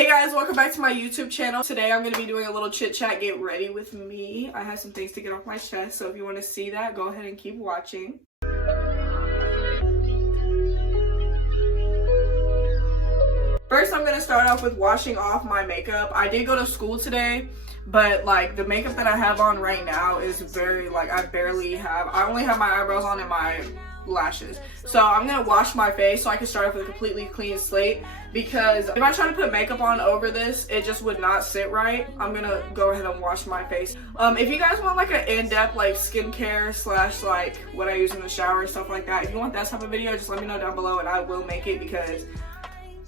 Hey guys, welcome back to my YouTube channel. Today I'm going to be doing a little chit chat get ready with me. I have some things to get off my chest, so if you want to see that, go ahead and keep watching. First, I'm going to start off with washing off my makeup. I did go to school today, but like the makeup that I have on right now is very I only have my eyebrows on and my lashes. So I'm gonna wash my face so I can start off with a completely clean slate, because if I try to put makeup on over this, it just would not sit right. I'm gonna go ahead and wash my face. If you guys want like an in-depth like skincare slash like what I use in the shower and stuff like that, if you want that type of video, just let me know down below and I will make it, because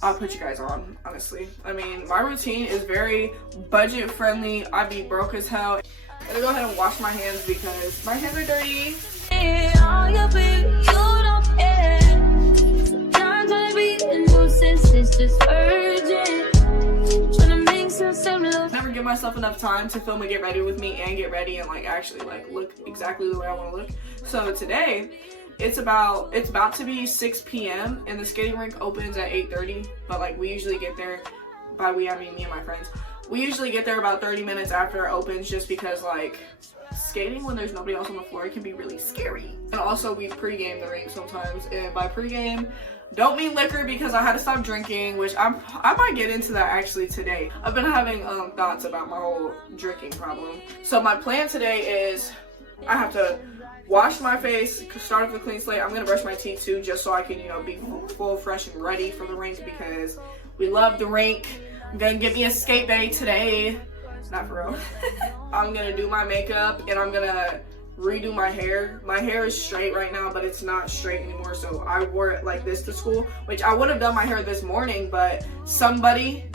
I'll put you guys on, honestly. I mean, my routine is very budget friendly. I be broke as hell. I'm gonna go ahead and wash my hands because my hands are dirty. Never give myself enough time to film a get ready with me and get ready and like actually like look exactly the way I want to look. So today it's about to be 6 p.m. and the skating rink opens at 8:30, but like we usually get there, by we I mean me and my friends, we usually get there about 30 minutes after it opens, just because like skating when there's nobody else on the floor, it can be really scary. And also we pregame the rink sometimes, and by pregame don't mean liquor, because I had to stop drinking, which I might get into that actually today. I've been having thoughts about my whole drinking problem. So my plan today is I have to wash my face, start off with a clean slate. I'm gonna brush my teeth too, just so I can, you know, be full, fresh, and ready for the rink, because we love the rink. I'm gonna get me a skate day today. Not for real. I'm gonna do my makeup and I'm gonna redo my hair. My hair is straight right now, but it's not straight anymore, so I wore it like this to school, which I would have done my hair this morning, but somebody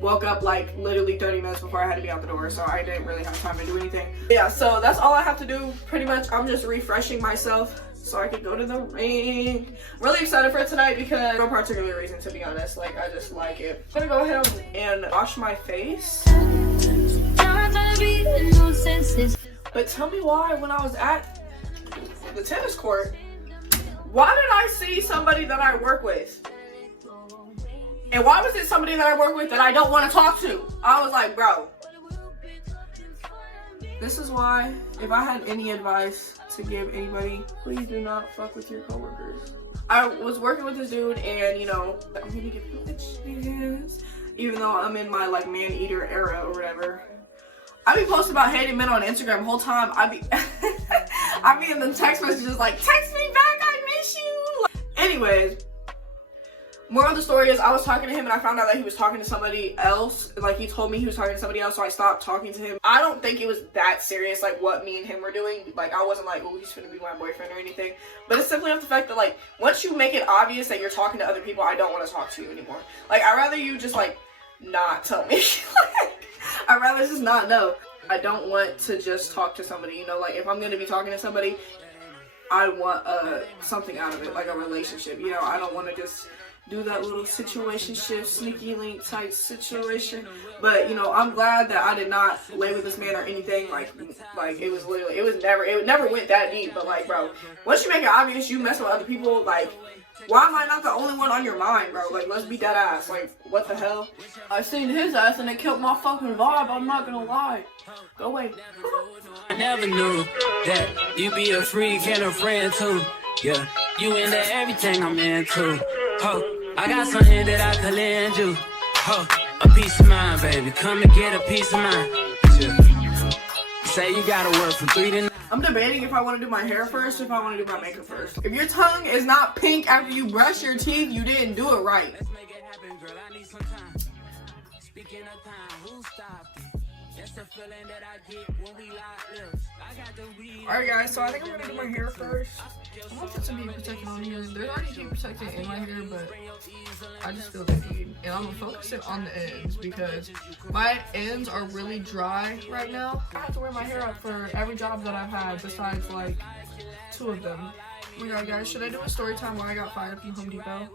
woke up like literally 30 minutes before I had to be out the door, so I didn't really have time to do anything. Yeah, so that's all I have to do pretty much. I'm just refreshing myself so I can go to the rink. I'm really excited for it tonight because no particular reason, to be honest. Like, I just like it. I'm gonna go ahead and wash my face. But tell me why, when I was at the tennis court, why did I see somebody that I work with? And why was it somebody that I work with that I don't want to talk to? I was like, bro. This is why, if I had any advice to give anybody, please do not fuck with your coworkers. I was working with this dude, and you know, I'm gonna give him a chance. Even though I'm in my like man-eater era or whatever. I be posting about hating men on Instagram the whole time. I be in the text messages like, text me back, I miss you. Anyways, moral of the story is I was talking to him and I found out that he was talking to somebody else. Like, he told me he was talking to somebody else, so I stopped talking to him. I don't think it was that serious, like what me and him were doing. Like, I wasn't like, oh, he's gonna be my boyfriend or anything. But it's simply off the fact that like, once you make it obvious that you're talking to other people, I don't want to talk to you anymore. Like, I'd rather you just like not tell me. I'd rather just not know. I don't want to just talk to somebody, you know, like if I'm going to be talking to somebody, I want something out of it, like a relationship, you know. I don't want to just do that little situationship, sneaky link type situation. But, you know, I'm glad that I did not lay with this man or anything, like it never went that deep. But like, bro, once you make it obvious you mess with other people, like, why am I not the only one on your mind, bro? Like, let's be dead ass. Like, what the hell? I seen his ass and it killed my fucking vibe, I'm not gonna lie. Go away. I never knew that you be a freak and a friend too. Yeah, you into everything I'm into. Ho, I got something that I could lend you. Ho, a piece of mind, baby. Come and get a piece of mind. Yeah. Say you gotta work from 3 to 9. I'm debating if I want to do my hair first or if I want to do my makeup first. If your tongue is not pink after you brush your teeth, you didn't do it right. Let's make it happen, girl. I need some time. Speaking of time, who stopped it? That's the feeling that I get when we lock lips. I got the weed. Alright guys, so I think I'm gonna do my hair first. I want to put some heat protectant on here. There's already heat protectant in my hair, but I just feel the need. And I'm gonna focus it on the ends because my ends are really dry right now. I have to wear my hair up for every job that I've had besides like 2 of them. Oh my god, guys, should I do a story time where I got fired from Home Depot?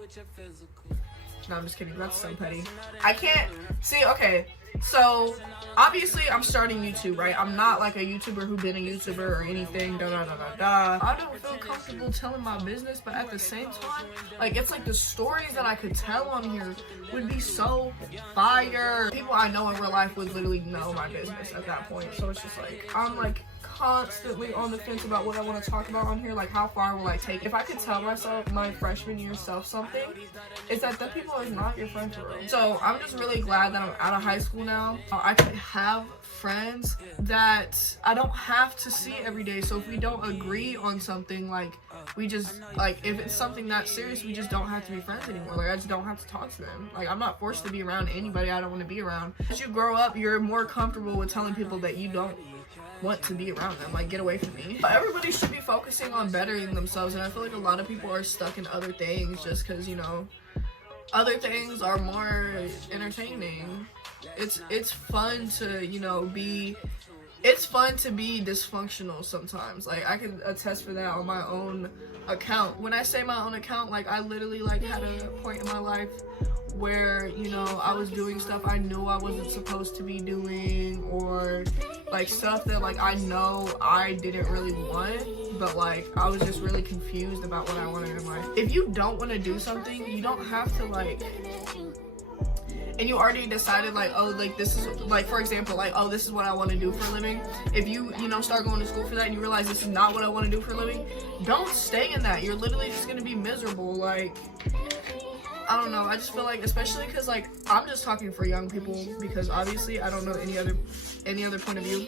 No, I'm just kidding. That's so petty. I can't see. Okay, So obviously I'm starting YouTube, right? I'm not like a YouTuber who been a YouTuber or anything, I don't feel comfortable telling my business, but at the same time, like, it's like the stories that I could tell on here would be so fire. People I know in real life would literally know my business at that point. So it's just like, I'm like constantly on the fence about what I want to talk about on here. Like, how far will I take? If I could tell myself, my freshman year self, something, it's that the people is not your friend for real. So I'm just really glad that I'm out of high school now. I can have friends that I don't have to see every day. So if we don't agree on something, like, we just, like, if it's something that serious, we just don't have to be friends anymore. Like, I just don't have to talk to them. Like, I'm not forced to be around anybody I don't want to be around. As you grow up, you're more comfortable with telling people that you don't want to be around them. Like, get away from me. But everybody should be focusing on bettering themselves, and I feel like a lot of people are stuck in other things just because, you know, other things are more entertaining. It's fun to, you know, it's fun to be dysfunctional sometimes. Like, I can attest for that on my own account. When I say my own account, like, I literally, like, had a point in my life where, you know, I was doing stuff I knew I wasn't supposed to be doing, or like stuff that, like, I know I didn't really want, but like I was just really confused about what I wanted in life. If you don't want to do something, you don't have to, like, and you already decided, like, oh, like, this is, like, for example, like, oh, this is what I want to do for a living. If you know, start going to school for that and you realize this is not what I want to do for a living, don't stay in that. You're literally just gonna be miserable. Like, I don't know, I just feel like, especially because, like, I'm just talking for young people because obviously I don't know any other point of view,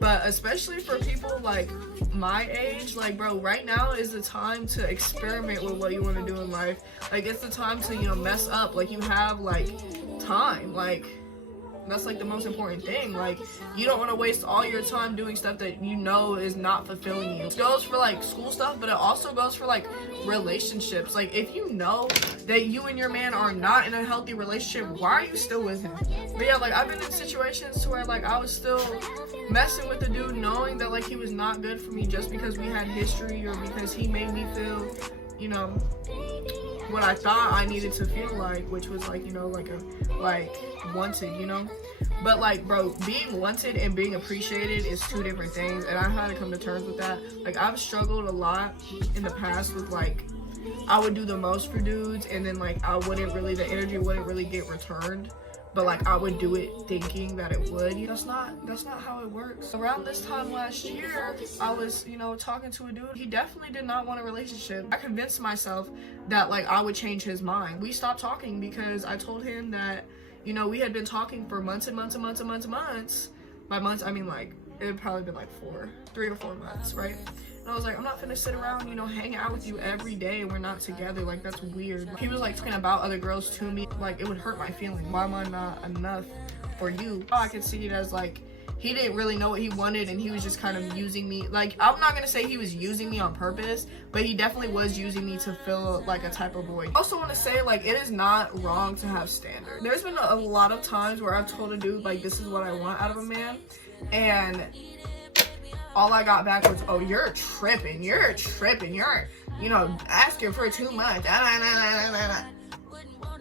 but especially for people like my age, like, bro, right now is the time to experiment with what you want to do in life. Like, it's the time to, you know, mess up. Like, you have, like, time. Like, that's, like, the most important thing. Like, you don't want to waste all your time doing stuff that you know is not fulfilling you. It goes for, like, school stuff, but it also goes for, like, relationships. Like, if you know that you and your man are not in a healthy relationship, why are you still with him? But yeah, like, I've been in situations to where, like, I was still messing with the dude knowing that, like, he was not good for me just because we had history or because he made me feel, you know, what I thought I needed to feel like, which was, like, you know, like wanted, you know. But, like, bro, being wanted and being appreciated is two different things, and I had to come to terms with that. Like, I've struggled a lot in the past with, like, I would do the most for dudes, and then, like, the energy wouldn't really get returned, but, like, I would do it thinking that it would. That's not how it works. Around this time last year, I was, you know, talking to a dude. He definitely did not want a relationship. I convinced myself that, like, I would change his mind. We stopped talking because I told him that, you know, we had been talking for months and months and months and months and months. By months, I mean, like, it had probably been like 3 or 4 months, right? And I was like, I'm not finna sit around, you know, hang out with you every day and we're not together. Like, that's weird. He was, like, talking about other girls to me. Like, it would hurt my feelings. Why am I not enough for you? I could see it as, like, he didn't really know what he wanted and he was just kind of using me. Like, I'm not gonna say he was using me on purpose, but he definitely was using me to fill, like, a type of void. I also want to say, like, it is not wrong to have standards. There's been a lot of times where I've told a dude, like, this is what I want out of a man, and all I got back was, oh, you're tripping, you're, you know, asking for too much.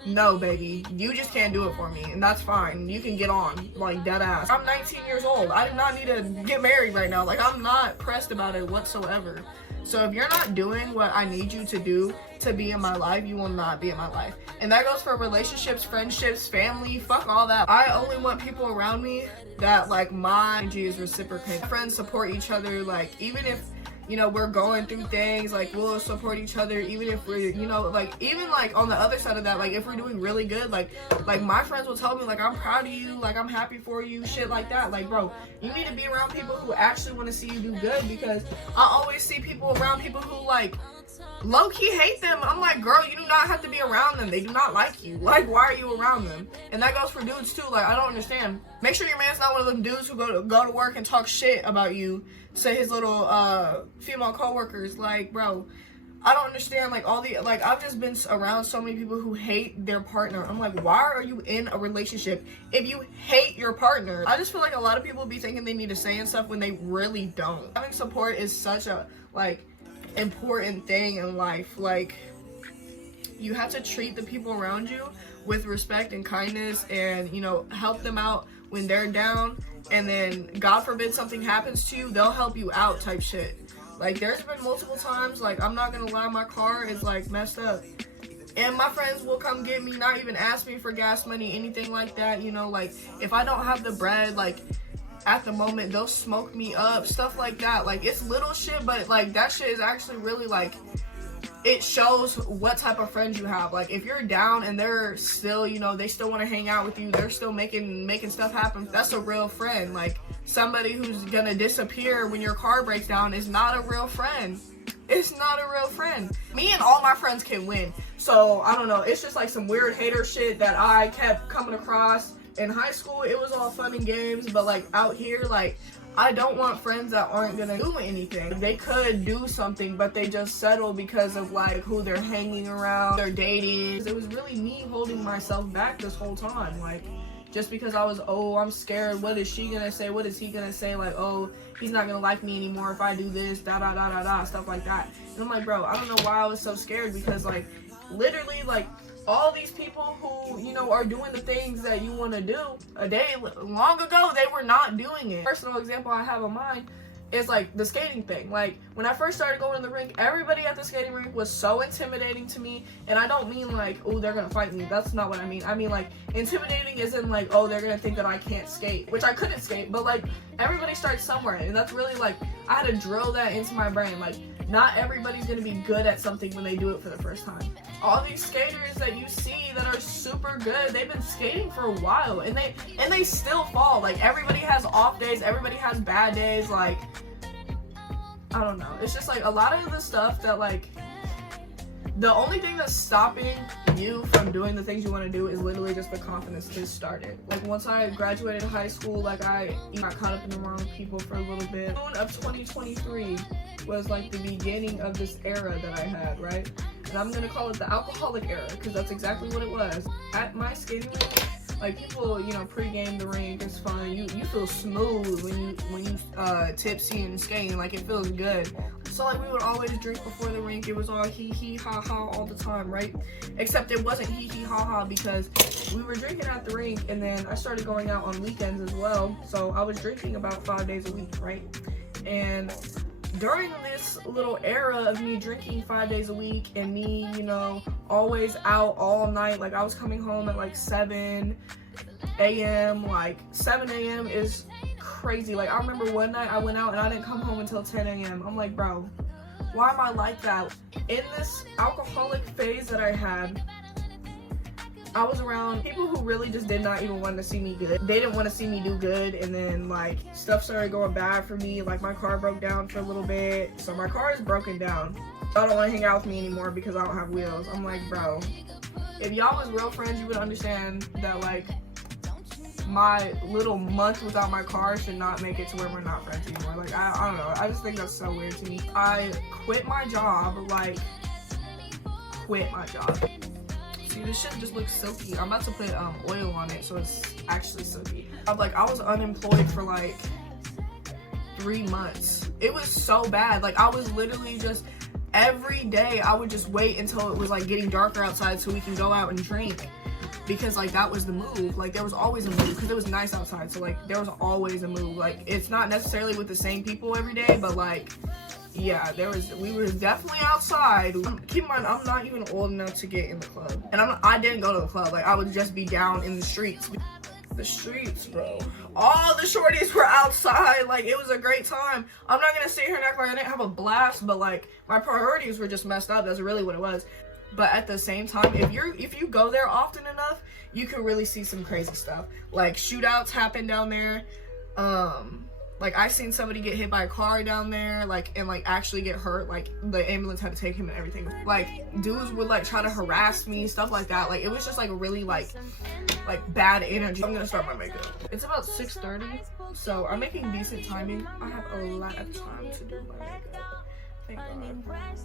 No, baby, you just can't do it for me, and that's fine. You can get on, like, dead ass. I'm 19 years old. I do not need to get married right now. Like, I'm not pressed about it whatsoever. So if you're not doing what I need you to do to be in my life, you will not be in my life. And that goes for relationships, friendships, family, fuck all that. I only want people around me that, like, my energy is reciprocated. Friends support each other, like, even if, you know, we're going through things, like, we'll support each other, even if we're, you know, like, even, like, on the other side of that, like, if we're doing really good, like, my friends will tell me, like, I'm proud of you, like, I'm happy for you, shit like that. Like, bro, you need to be around people who actually want to see you do good, because I always see people around people who, like, low-key hate them. I'm like, girl, you do not have to be around them. They do not like you. Like, why are you around them? And that goes for dudes, too. Like, I don't understand. Make sure your man's not one of them dudes who go to work and talk shit about you to his little female coworkers. Like, bro, I don't understand. Like, I've just been around so many people who hate their partner. I'm like, why are you in a relationship if you hate your partner? I just feel like a lot of people be thinking they need to say and stuff when they really don't. Having support is such a, like, important thing in life. Like, you have to treat the people around you with respect and kindness, and you know, help them out when they're down, and then God forbid something happens to you, they'll help you out type shit. Like there's been multiple times, like I'm not gonna lie, my car is like messed up, and my friends will come get me, not even ask me for gas money, anything like that, you know. Like if I don't have the bread, like at the moment, they'll smoke me up, stuff like that. Like it's little shit, but like that shit is actually really like, it shows what type of friends you have. Like if you're down and they're still, you know, they still want to hang out with you, they're still making stuff happen, that's a real friend. Like somebody who's gonna disappear when your car breaks down is not a real friend. It's not a real friend. Me and all my friends can win. So I don't know, it's just like some weird hater shit that I kept coming across. In high school, it was all fun and games, but like out here, like I don't want friends that aren't gonna do anything. They could do something, but they just settle because of like who they're hanging around, they're dating. It was really me holding myself back this whole time. Like just because I was, oh, I'm scared, what is she gonna say, what is he gonna say, like, oh, he's not gonna like me anymore if I do this, da da da da da, stuff like that. And I'm like, bro, I don't know why I was so scared, because like literally like all these people who, you know, are doing the things that you want to do a day long ago, they were not doing it. Personal example I have in mind is like the skating thing. Like when I first started going to the rink, everybody at the skating rink was so intimidating to me. And I don't mean like, oh, they're gonna fight me. That's not what I mean. I mean like intimidating isn't like, oh, they're gonna think that I can't skate, which I couldn't skate, but like everybody starts somewhere, and that's really like, I had to drill that into my brain. Like not everybody's gonna be good at something when they do it for the first time. All these skaters that you see that are super good, they've been skating for a while, and they still fall. Like everybody has off days, everybody has bad days. Like I don't know, it's just like a lot of the stuff that like, the only thing that's stopping you from doing the things you want to do is literally just the confidence to start it. Like once I graduated high school, like I got caught up in the wrong people for a little bit. June of 2023 was like the beginning of this era that I had, right? And I'm gonna call it the alcoholic era, because that's exactly what it was. At my skating rink, like people, you know, pre-game the rink, it's fun. You feel smooth when you tipsy and skating, like it feels good. So like we would always drink before the rink. It was all hee hee ha ha all the time, right? Except it wasn't hee hee ha ha, because we were drinking at the rink, and then I started going out on weekends as well. So I was drinking about 5 days a week, right? And during this little era of me drinking 5 days a week and me, you know, always out all night, like I was coming home at like 7 a.m. Like 7 a.m. is crazy. Like I remember one night I went out and I didn't come home until 10 a.m. I'm like, bro, why am I like that? In this alcoholic phase that I had, I was around people who really just did not even want to see me good. They didn't want to see me do good, and then like stuff started going bad for me. Like my car broke down for a little bit, so my car is broken down. Y'all don't want to hang out with me anymore because I don't have wheels. I'm like, bro, if y'all was real friends, you would understand that like my little month without my car should not make it to where we're not friends anymore. Like I don't know, I just think that's so weird to me. I quit my job, like quit my job. See, this shit just looks silky. I'm about to put oil on it so it's actually silky. I was unemployed for like 3 months. It was so bad. Like I was literally just, every day I would just wait until it was like getting darker outside so we can go out and drink, because like that was the move. Like there was always a move because it was nice outside, so like there was always a move. Like it's not necessarily with the same people every day, but like yeah, we were definitely outside. Keep in mind, I'm not even old enough to get in the club, and I didn't go to the club. Like I would just be down in the streets. The streets, bro. All the shorties were outside. Like it was a great time. I'm not gonna sit here and act like I didn't have a blast, but like my priorities were just messed up. That's really what it was. But at the same time, if you go there often enough, you can really see some crazy stuff. Like shootouts happen down there. Like I seen somebody get hit by a car down there, like, and like actually get hurt. Like the ambulance had to take him and everything. Like dudes would like try to harass me, stuff like that. Like it was just like really like bad energy. I'm gonna start my makeup. It's about 6:30, so I'm making decent timing. I have a lot of time to do my makeup. Thank God.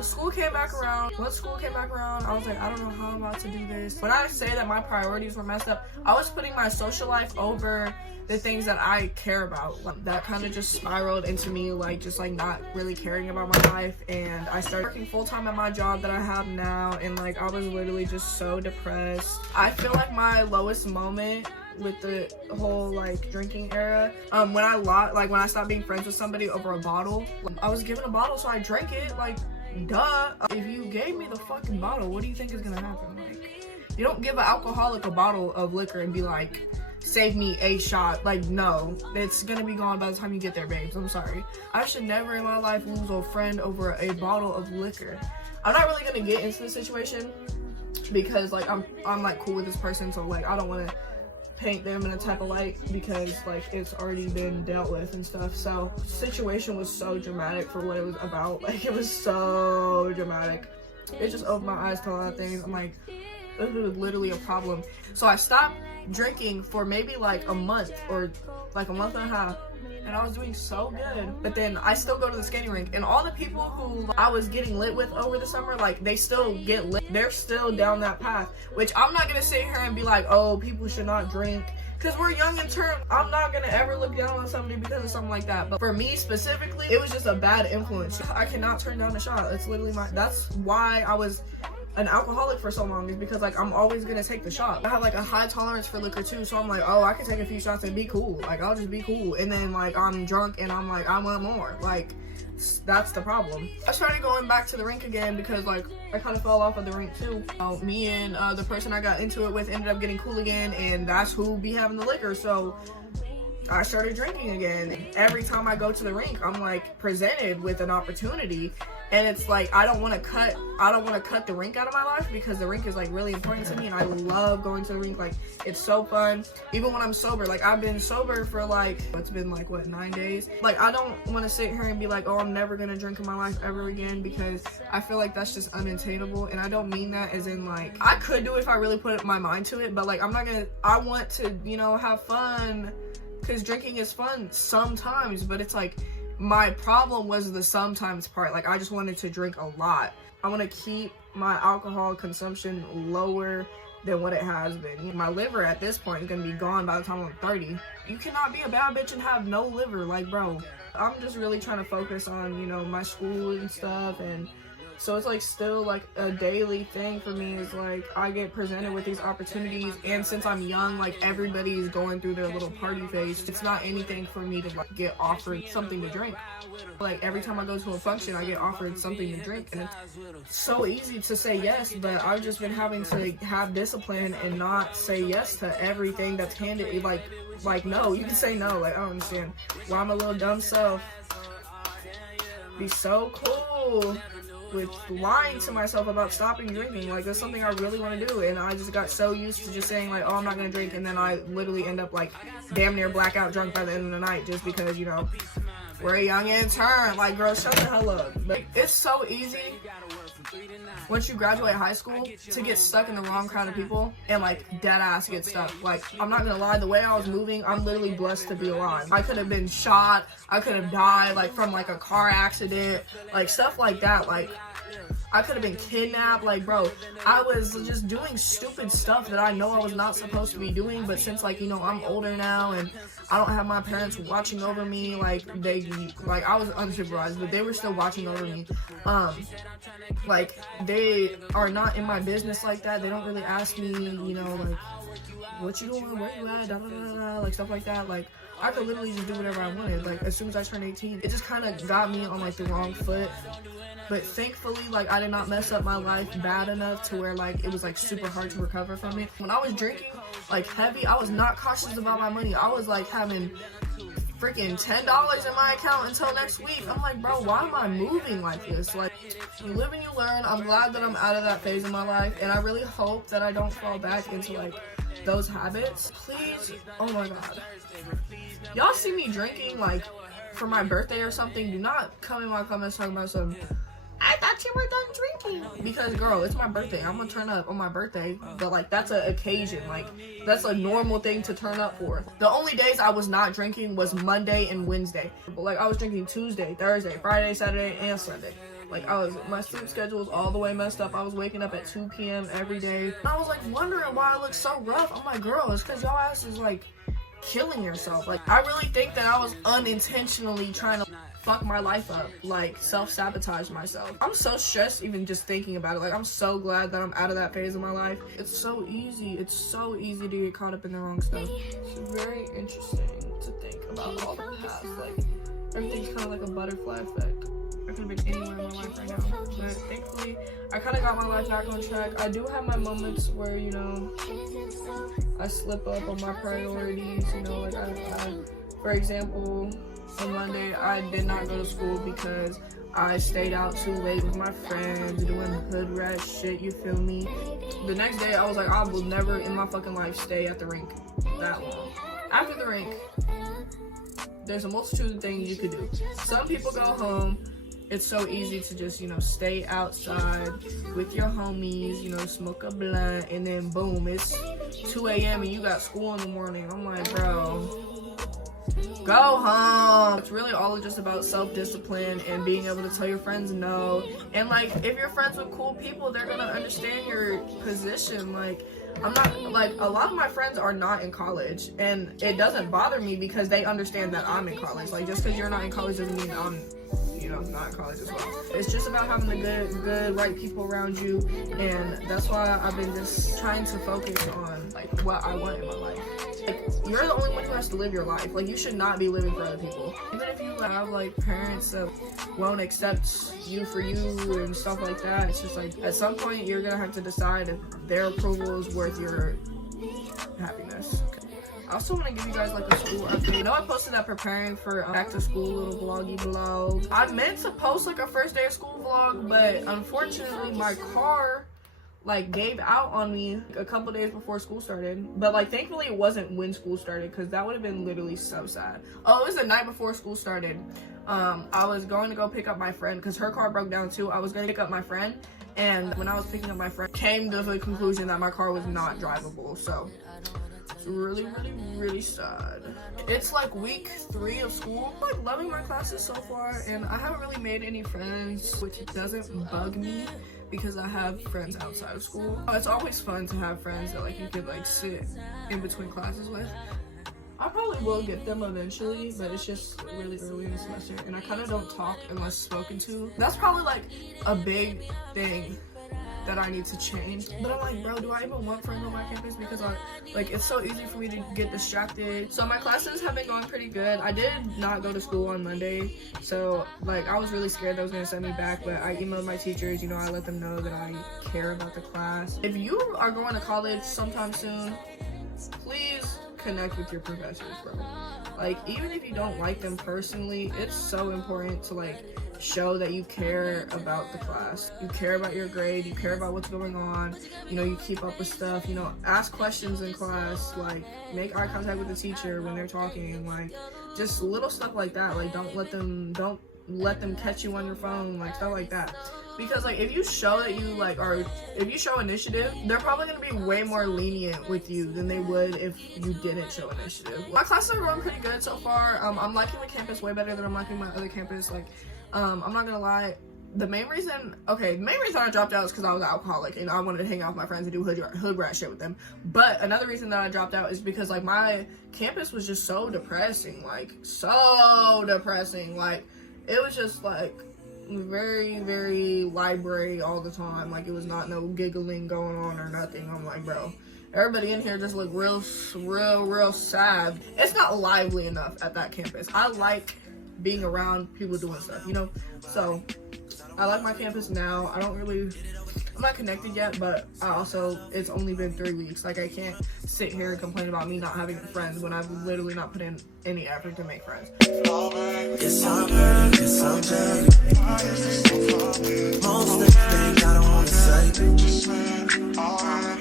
School came back around. Once school came back around, I was like, I don't know how I'm about to do this. When I say that my priorities were messed up, I was putting my social life over the things that I care about. That kind of just spiraled into me, like, just like not really caring about my life. And I started working full-time at my job that I have now, and like I was literally just so depressed. I feel like my lowest moment with the whole like drinking era, when I stopped being friends with somebody over a bottle. I was given a bottle, so I drank it. Like, duh. If you gave me the fucking bottle, what do you think is gonna happen? Like, you don't give an alcoholic a bottle of liquor and be like, save me a shot. Like, no, it's gonna be gone by the time you get there, babes. I'm sorry. I should never in my life lose a friend over a bottle of liquor. I'm not really gonna get into the situation because like I'm like cool with this person, so like I don't want to paint them in a type of light because like it's already been dealt with and stuff. So situation was so dramatic for what it was about. Like, it was so dramatic. It just opened my eyes to a lot of things. I'm like, this is literally a problem. So I stopped drinking for maybe like a month or like a month and a half, and I was doing so good. But then I still go to the skating rink, and all the people who I was getting lit with over the summer, like, they still get lit. They're still down that path, which I'm not gonna sit here and be like, oh, people should not drink, because we're young in term. I'm not gonna ever look down on somebody because of something like that. But for me specifically, it was just a bad influence. I cannot turn down a shot. It's literally that's why I was an alcoholic for so long, is because like I'm always gonna take the shot. I have like a high tolerance for liquor too, so I'm like, oh, I can take a few shots and be cool. Like, I'll just be cool. And then like I'm drunk and I'm like, I want more. Like, that's the problem. I started going back to the rink again because like I kind of fell off of the rink too. Me and the person I got into it with ended up getting cool again, and that's who be having the liquor. So I started drinking again. Every time I go to the rink, I'm like presented with an opportunity, and it's like I don't want to cut the rink out of my life, because the rink is like really important to me, and I love going to the rink. Like, it's so fun. Even when I'm sober, like I've been sober for like, it's been like what, 9 days. Like, I don't want to sit here and be like, oh, I'm never gonna drink in my life ever again, because I feel like that's just unattainable. And I don't mean that as in like I could do it if I really put my mind to it, but like I want to, you know, have fun. Because drinking is fun sometimes, but it's like, my problem was the sometimes part. Like, I just wanted to drink a lot. I want to keep my alcohol consumption lower than what it has been. My liver at this point is going to be gone by the time I'm 30. You cannot be a bad bitch and have no liver. Like, bro, I'm just really trying to focus on, you know, my school and stuff. And so it's like still like a daily thing for me, is like I get presented with these opportunities, and since I'm young, like everybody's going through their little party phase. It's not anything for me to like get offered something to drink. Like, every time I go to a function, I get offered something to drink, and it's so easy to say yes, but I've just been having to have discipline and not say yes to everything that's handed. Like no, you can say no. Like, I don't understand why I'm a little dumb self. Be so cool with lying to myself about stopping drinking. Like, that's something I really want to do, and I just got so used to just saying like, oh, I'm not gonna drink, and then I literally end up like damn near blackout drunk by the end of the night, just because, you know, we're a young intern. Like, girl, shut the hell up. But it's so easy once you graduate high school to get stuck in the wrong crowd of people and like dead ass get stuck. Like, I'm not gonna lie, the way I was moving, I'm literally blessed to be alive. I could have been shot, I could have died like from like a car accident, like stuff like that. Like, I could have been kidnapped. Like, bro, I was just doing stupid stuff that I know I was not supposed to be doing, but since like, you know, I'm older now and I don't have my parents watching over me, like I was unsupervised, but they were still watching over me. Like, they are not in my business like that. They don't really ask me, you know, like, what you doing, where you at, da, da, da, da, like stuff like that. Like, I could literally just do whatever I wanted. Like, as soon as I turned 18, it just kind of got me on like the wrong foot. But thankfully, like, I did not mess up my life bad enough to where like it was like super hard to recover from it. When I was drinking like heavy, I was not cautious about my money. I was like having freaking $10 in my account until next week. I'm like, bro, why am I moving like this? Like, you live and you learn. I'm glad that I'm out of that phase of my life, and I really hope that I don't fall back into like those habits. Please, oh my god, y'all see me drinking like for my birthday or something, do not come in my comments talking about some, I thought you were done drinking. Because, girl, it's my birthday. I'm gonna turn up on my birthday. But, like, that's an occasion. Like, that's a normal thing to turn up for. The only days I was not drinking was Monday and Wednesday. But, like, I was drinking Tuesday, Thursday, Friday, Saturday, and Sunday. Like, my sleep schedule was all the way messed up. I was waking up at 2 p.m. every day. I was, like, wondering why I looked so rough. I'm like, girl, it's because y'all ass is, like, killing yourself. Like, I really think that I was unintentionally trying to fuck my life up, like self-sabotage myself. I'm so stressed even just thinking about it. Like, I'm so glad that I'm out of that phase of my life. It's so easy to get caught up in the wrong stuff. It's very interesting to think about all the past. Like, everything's kind of like a butterfly effect. I could have been anywhere in my life right now, but thankfully I kind of got my life back on track. I do have my moments where, you know, I slip up on my priorities. You know, like I for example, on Monday, I did not go to school because I stayed out too late with my friends doing hood rat shit, you feel me? The next day, I was like, I will never in my fucking life stay at the rink that long. After the rink, there's a multitude of things you could do. Some people go home. It's so easy to just, you know, stay outside with your homies, you know, smoke a blunt, and then boom, it's 2 a.m. and you got school in the morning. I'm like, bro, go home. It's really all just about self-discipline and being able to tell your friends no. And, like, if you're friends with cool people, they're gonna understand your position. Like, I'm not, like, a lot of my friends are not in college, and it doesn't bother me because they understand that I'm in college. Like, just because you're not in college doesn't mean I'm, you know, not in college as well. It's just about having the good, right people around you, and that's why I've been just trying to focus on, like, what I want in my life. Like, you're the only one who has to live your life. Like, you should not be living for other people. Even if you have, like, parents that won't accept you for you and stuff like that, it's just like, at some point, you're gonna have to decide if their approval is worth your happiness. I also want to give you guys, like, a school update. You know, I posted that preparing for back to school little vloggy vlog. I meant to post, like, a first day of school vlog, but unfortunately, my car, like, gave out on me a couple days before school started. But, like, thankfully it wasn't when school started, because that would have been literally so sad. Oh, it was the night before school started. I was going to go pick up my friend because her car broke down too. I was going to pick up my friend, and when I was picking up my friend, came to the conclusion that my car was not drivable. So it's really sad. It's like week 3 of school. I'm, like, loving my classes so far, and I haven't really made any friends, which doesn't bug me because I have friends outside of school. It's always fun to have friends that, like, you could, like, sit in between classes with. I probably will get them eventually, but it's just really early in the semester, and I kind of don't talk unless spoken to. That's probably, like, a big thing that I need to change. But I'm like, bro, do I even want friends on my campus? Because it's so easy for me to get distracted. So my classes have been going pretty good. I did not go to school on Monday, so, like, I was really scared that was gonna send me back, but I emailed my teachers. You know, I let them know that I care about the class. If you are going to college sometime soon, please connect with your professors, bro. Like, even if you don't like them personally, it's so important to, like, show that you care about the class. You care about your grade, you care about what's going on, you know, you keep up with stuff, you know, ask questions in class, like, make eye contact with the teacher when they're talking, like, just little stuff like that. Like, don't let them catch you on your phone, like, stuff like that. Because, like, if you show that you, like, if you show initiative, they're probably going to be way more lenient with you than they would if you didn't show initiative. My classes are going pretty good so far. I'm liking the campus way better than I'm liking my other campus. Like, I'm not going to lie. The main reason I dropped out is because I was alcoholic and I wanted to hang out with my friends and do hood rat shit with them. But another reason that I dropped out is because, like, my campus was just so depressing. Like, so depressing. Like, it was just, like, very, very library all the time. Like, it was not no giggling going on or nothing. I'm like, bro, everybody in here just look real sad. It's not lively enough at that campus. I like being around people doing stuff, you know? So I like my campus now. I'm not connected yet, but it's only been 3 weeks. Like, I can't sit here and complain about me not having friends when I've literally not put in any effort to make friends. It's all good, it's all good. Most of the things I don't want to say.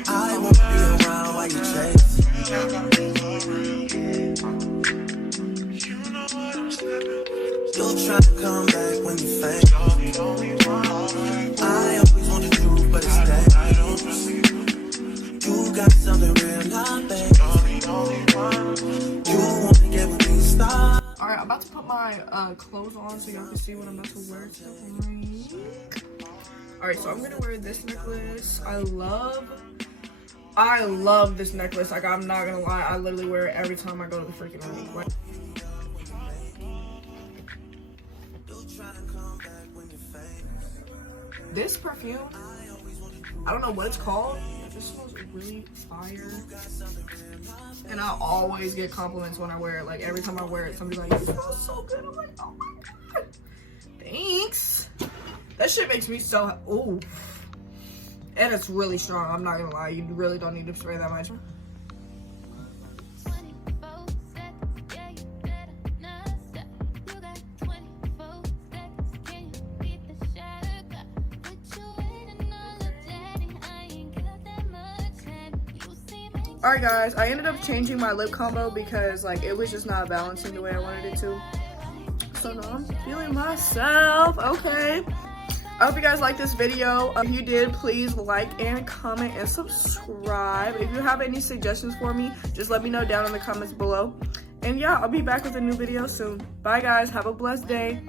I won't be around while you chase. You'll try to come back when you faint. about to put my clothes on so y'all can see what I'm about to wear tonight. Alright, so I'm gonna wear this necklace. I love this necklace. Like, I'm not gonna lie, I literally wear it every time I go to the freaking rink. Like, this perfume, I don't know what it's called. It just smells really fire. And I always get compliments when I wear it. Like, every time I wear it, somebody's like, "You smell so good." I'm like, "Oh my god, thanks." That shit makes me so, ooh. And it's really strong, I'm not gonna lie. You really don't need to spray that much. Alright guys, I ended up changing my lip combo because like it was just not balancing the way I wanted it to. So now I'm feeling myself. Okay. I hope you guys liked this video. If you did, please like and comment and subscribe. If you have any suggestions for me, just let me know down in the comments below. And yeah, I'll be back with a new video soon. Bye guys, have a blessed day.